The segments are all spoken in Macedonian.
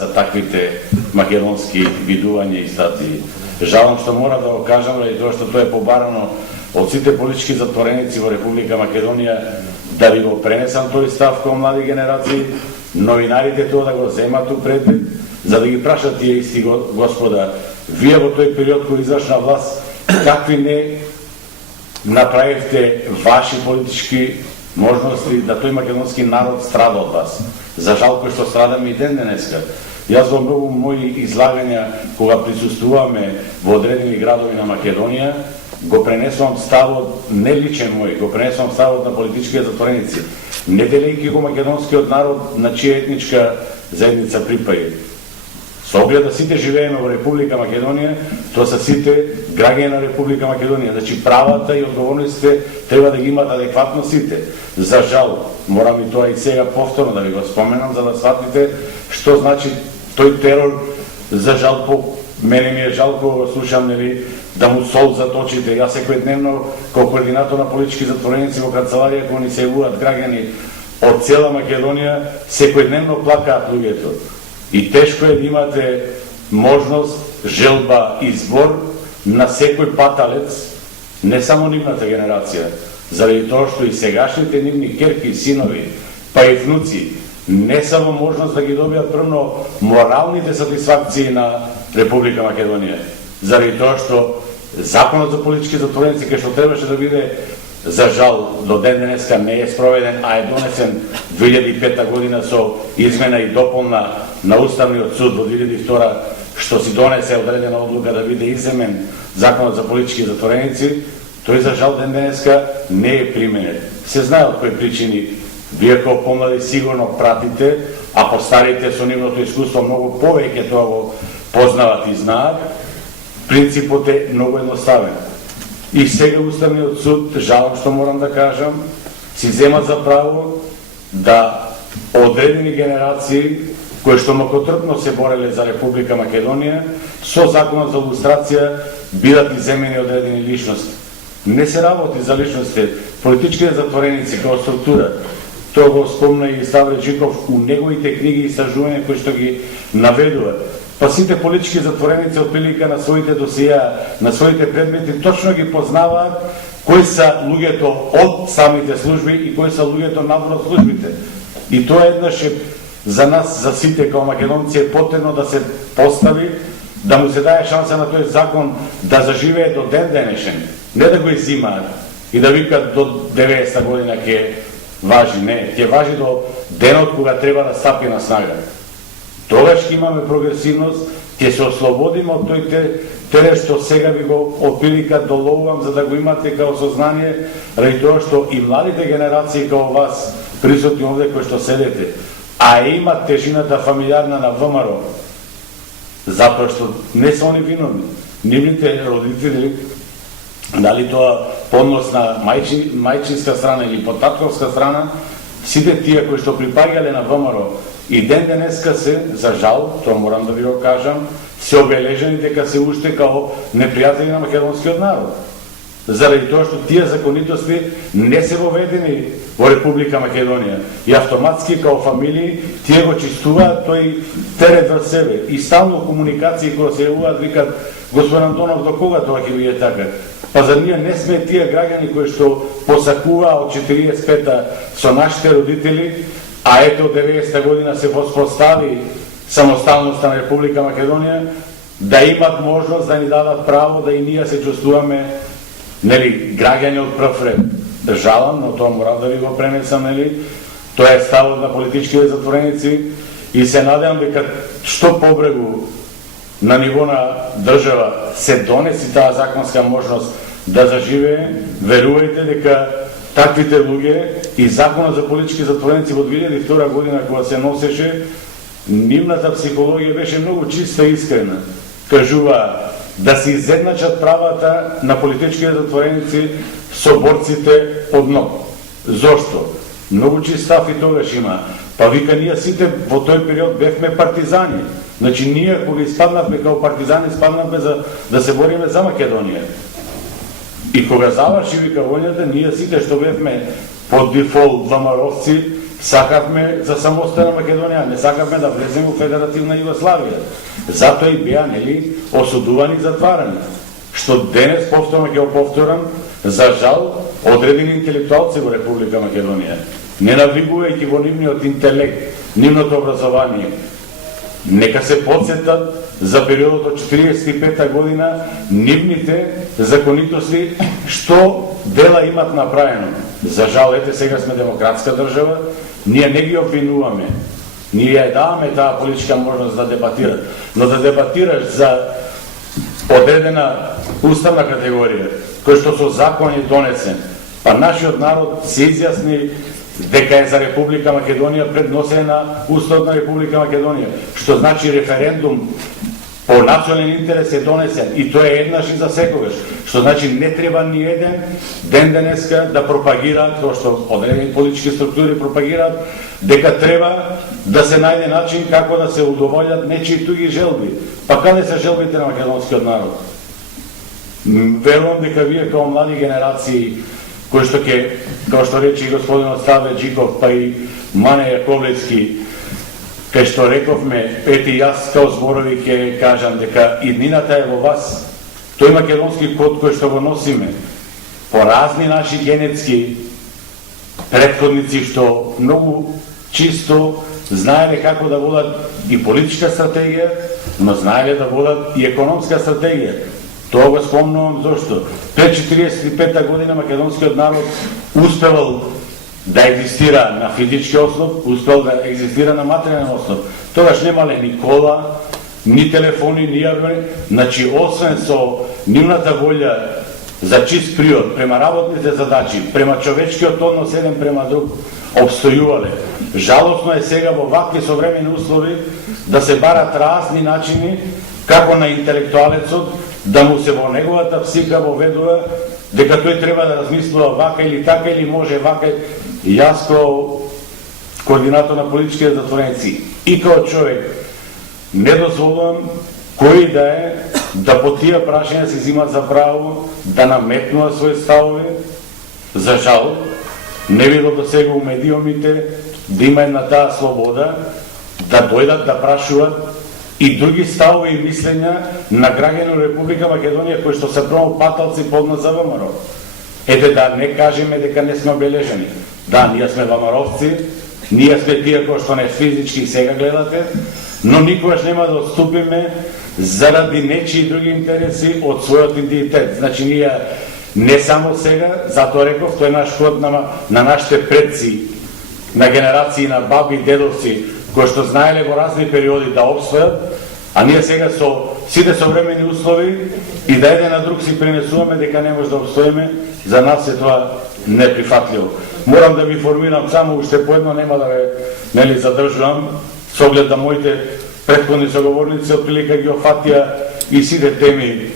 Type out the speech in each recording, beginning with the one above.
за таквите македонски видувања и статии. Жалам што мора да го кажам, и тоа што тоа е побарано од сите политички затвореници во Република Македонија, да ви го пренесам тој став кон млади генерации, новинарите тоа да го земат у предвид, за да ги прашат тие исти господа, вие во тој период кој излаш на власт, какви не направивте ваши политички можности да тој македонски народ страда од вас. За жал кој што страдаме и ден денеска. Јас во многу мои излагања, кога присуствуваме во одредени градови на Македонија, го пренесувам ставот, не личен мој, го пренесувам ставот на политички затвореници, не делејќи го македонскиот народ на чија етничка заедница припаѓа. Со оглед да сите живееме во Република Македонија, тоа се сите граѓани на Република Македонија. Значи правата и одговорностите треба да ги имат адекватно сите. За жал, морам и тоа и сега повторно да ви го споменам, за да сватите што значи тој терор. За жал, по мене ми е жалко кога го слушам, нели, да му сол заточите. Јас секојдневно, како координатор на политички затвореници во канцеларија, кога ни се јавуваат граѓани од цела Македонија, секојдневно плакаат луѓето. И тешко е да имате можност, желба, избор на секој паталец, не само нивната генерација, заради тоа што и сегашните нивни керки, синови, па и внуци, не само можност да ги добијат првно моралните сатисфакции на Република Македонија, заради тоа што законот за политички затвореници, кај што требаше да биде, за жал, до ден денеска не е спроведен, а е донесен 2005 година со измена и дополна на Уставниот суд во 2002, што си донесе одредена одлука да биде иземен законот за политички затвореници, тој за жал ден денеска не е применет. Се знае од кои причини. Вие како помлади сигурно пратите, а постарите со нивното искуство многу повеќе тоа го познават и знаат. Принципот е многу едноставен. И сега Уставниот суд, жалам што морам да кажам, си зема за право да одредени генерации кои што макотрпно се бореле за Република Македонија, со законот за лустрација бидат иземени одредени личности. Не се работи за личности. Политичките затвореници како структура, тоа го спомна и Ставре Джиков у неговите книги и истражувања кои што ги наведуваат. Па сите политички затвореници од прилика на своите досија, на своите предмети, точно ги познаваат кои се луѓето од самите служби и кои се луѓето надвор од службите. И тоа еднаш е за нас, за сите како македонци, е потребно да се постави, да му се даде шанса на тој закон да заживее до ден денешен. Не да го изимаат и да викат до 90 година ќе важи. Не, ќе важи до денот кога треба да стапи на снага. Тогаш ќе имаме прогресивност, ќе се ослободиме од тој терен што сега ви го отприлика доловувам, за да го имате како сознание, ради тоа што и младите генерации како вас, присутни овде кои што седете, а имат тежината фамилиарна на ВМРО, затоа што не се они виновни. Нивните родители, дали тоа поднос на мајчинска страна или по татковска страна, сите тие кои што припаѓале на ВМРО, и ден денеска се, за жал, тоа морам да ви го кажам, се обележени дека се уште као непријатели на македонскиот народ. Заради тоа што тие законитости не се воведени во Република Македонија. И автоматски као фамилии тие го чистуваат тој терет врз себе. И стално комуникации кога се јавуваат викат: господин Антонов, до кога тоа ќе биде така? Па за ние не сме тие граѓани кои што посакуваа од 45-та со нашите родители, а ето 90-та година се воспостави самосталноста на Република Македонија, да имат можност да ни дадат право да и ние се чувствуваме, нели, граѓани од прв ред. Жалам, но тоа морам да ви го пренесам, нели, тоа е ставот на политичките затвореници и се надевам дека што побрегу на ниво на држава се донеси таа законска можност да заживее, верувајте дека таквите луѓе и законот за политички затвореници во 2002 година кога се носеше, нивната психологија беше многу чиста и искрена. Кажува да се изедначат правата на политичките затвореници со борците од НО. Зошто? Многу чист став и тогаш има. Па вика, ние сите во тој период бевме партизани. Значи ние кога испаднавме како партизани, испаднавме за да се бориме за Македонија. И кога заврши вика војната, ние сите што бевме под дефолт ВМРО-вци, сакавме за самостојна Македонија, не сакавме да влеземе во Федеративна Југославија. Затоа и беа, нели, осудувани и затварани. Што денес, повторно ќе го повторам, за жал, одредени интелектуалци во Република Македонија, не навигувајќи во нивниот интелект, нивното образование, нека се подсетат за периодот од 45-та година нивните законитости што дела имат направено. За жал, ете сега сме демократска држава, ние не ги обвинуваме, ние ја даваме таа политичка можност да дебатират, но да дебатираш за одредена уставна категорија, кој што со закон е донесен, па нашиот народ се изјасни дека е за Република Македонија пред носење на Уставот на Република Македонија, што значи референдум по национален интерес е донесен и тоа е еднаш и за секогаш, што значи не треба ни еден ден денеска да пропагираат, тоа што одредени политички структури пропагираат, дека треба да се најде начин како да се удоволјат нечии туги желби. Па каде се желбите на македонскиот народ? Верувам дека вие како млади генерации, кои што ќе, како што рече и господинот Ставе Джиков, па и Мане Јаковлевски, кај што рековме, ети јас као зборови ќе кажам дека иднината е во вас. Тој македонски код кој што го носиме, по разни наши генетски претходници што многу чисто знаеле како да водат и политичка стратегија, но знаеле да водат и економска стратегија. Тоа го спомнувам зашто пред 45-та година македонскиот народ успевал да екзистира на физички основ, успел да екзистира на материјален основ. Тогаш немале ни кола, ни телефони, ни авиони, значи освен со нивната волја за чист приод, према работните задачи, према човечкиот однос еден према друг, обстојувале. Жалосно е сега во вакви современи услови да се барат разни начини како на интелектуалецот да му се во неговата псика воведува дека тој треба да размислува вака или така или може вака. Јас како координатор на политички затвореници и како човек не дозволувам кој да е да по тие прашања се зима за право да наметнува своји ставови. За жал, не видов до сега у медиумите да има една таа слобода да дојдат да прашуваат и други ставови и мислења на граѓани на Република Македонија кои што се промо паталци под нас за ВМРО. Ете да не кажеме дека не сме обележени. Да, ние сме ВМРО-вци, ние сме тие кои што не физички сега гледате, но никогаш нема да отступиме заради нечии други интереси од својот идентитет. Значи ние не само сега, затоа реков, тој е наш код на нашите предци, на генерации на баби и дедовци, кои што знаеле во разни периоди да обстојат, а ние сега со сите современи услови и да еден на друг си принесуваме дека не може да обстоиме, за нас е тоа неприфатливо. Морам да ви информирам само уште по едно, нема да ве задржувам, со оглед да моите претходни соговорници отприлика ги офатија и сите теми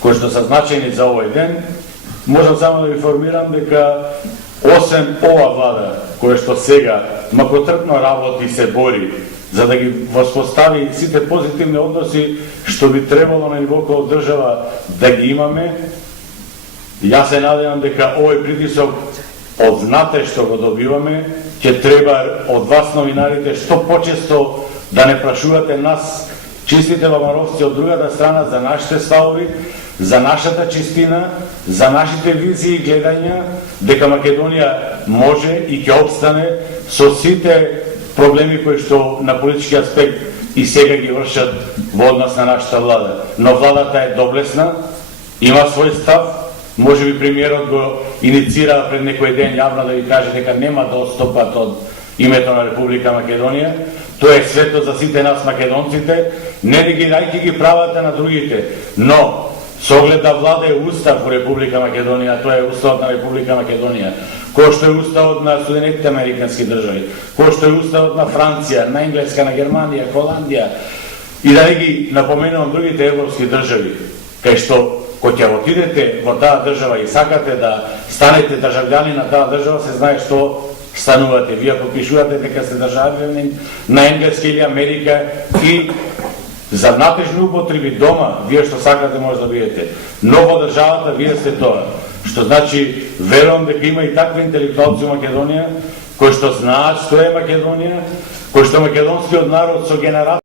кои што се значени за овој ден. Можам само да ви информирам дека освен ова влада, која што сега макотрпно работи и се бори за да ги воспостави сите позитивни односи што би требало на ниво како држава да ги имаме, јас се надевам дека овој притисок од знате што го добиваме, ќе треба од вас новинарите што почесто да не прашувате нас, чистите ВМРО-вци од другата страна, за нашите ставови, за нашата чистина, за нашите визии и гледања, дека Македонија може и ќе обстане со сите проблеми кои што на политички аспект и сега ги вршат во однос на нашата влада. Но владата е доблесна, има свој став, може би премиерот го иницира пред некој ден јавно да ви каже дека нема да отступат од името на Република Македонија. Тоа е свето за сите нас македонците, не да ги дајки ги правата на другите, но со оглед да владе устав во Република Македонија, тоа е уставот на Република Македонија, кој што е уставот на Соединетите Американски држави, кој што е уставот на Франција, на Енглеска, на Германија, Холандија, и да не ги напоменувам другите европски држави, кај што кој ќе отидете во таа држава и сакате да станете државјани на таа држава, се знае што станувате. Вие подпишувате дека сте државјани на Енглеска или Америка и за натежни употреби дома, вие што сакате може да бидете, но во државата вие сте тоа. Што значи, верувам дека има и такви интелектуалци во Македонија кои што знаат што е Македонија, кои што македонскиот народ со генерал